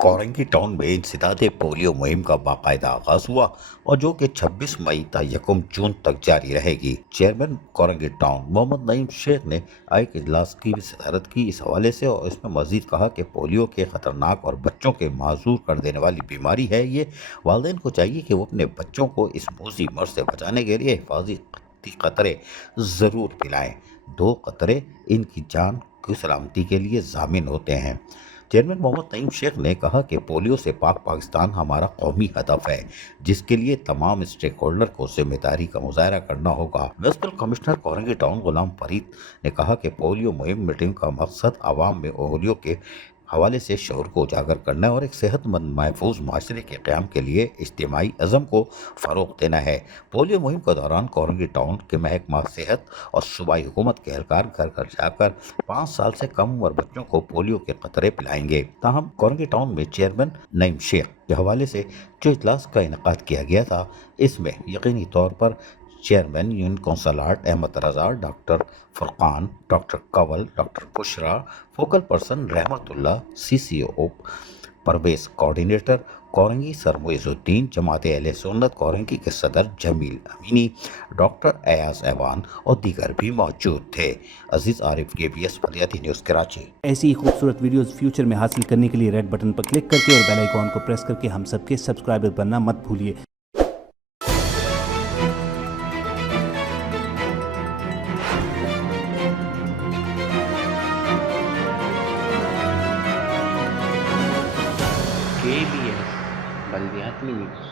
कौरंगी town में इंसदाद polio मुहिम का बाकायदा आगाज हुआ और जो कि 26 मई ta 1 जून तक जारी रहेगी। चेयरमैन कौरंगी टाउन मोहम्मद नईम शेख ने एक इजलास की भी सदारत की इस हवाले से और इसमें मजीद कहा कि पोलियो के खतरनाक और बच्चों के माजूर कर देने वाली बीमारी है ये। वालिदैन को चाहिए कि वो अपने बच्चों को इस मूजी मर्ज से बचाने के लिए हिफाजी कतरे ज़रूर पिलाएं। 2 कतरे इनकी जान की सलामती के लिए जामिन होते हैं। चेयरमैन मोहम्मद नईम शेख ने कहा कि पोलियो से पाक पाकिस्तान हमारा कौमी हदफ है, जिसके लिए तमाम स्टेक होल्डर को जिम्मेदारी का मुजाहरा करना होगा। Municipal commissioner कौरंगी town Ghulam Farid ने कहा कि पोलियो मुहिम मीटिंग का मकसद आवाम में पोलियो के हवाले से शऊर को उजागर करना और एक सेहतमंद महफूज माशरे के क़याम के लिए इज्तिमाई अज़म को फ़रोग़ देना है। पोलियो मुहिम के दौरान कौरंगी टाउन के महकमा सेहत और सूबाई हुकूमत के एहलकार घर घर जाकर 5 साल से कम उम्र बच्चों को पोलियो के कतरे पिलाएंगे। ताहम कौरंगी टाउन में चेयरमैन नईम शेख के हवाले से जो इजलास का इनेकाद किया गया था, इसमें यकीनी तौर पर चेयरमैन यूनियन कौंसल आर्ट Ahmad Raza, doctor Furqan, doctor Kanwal, doctor Bushra, focal person Rehmatullah, CCO Parvez, coordinator Korangi sir Muizuddin, Jamaat Ahle Sunnat Korangi के सदर जमील अमीनी, डॉक्टर अयाज ऐवान और दीगर भी मौजूद थे। अजीज आरिफ, KBS बलियाती न्यूज़, कराची। ऐसी ही खूबसूरत वीडियोस फ्यूचर में हासिल करने के लिए रेड बटन पर क्लिक करके और बेल आइकॉन को प्रेस करके हम सबके सब्सक्राइबर बनना मत भूलिए। KBS बलियाती न्यूज़।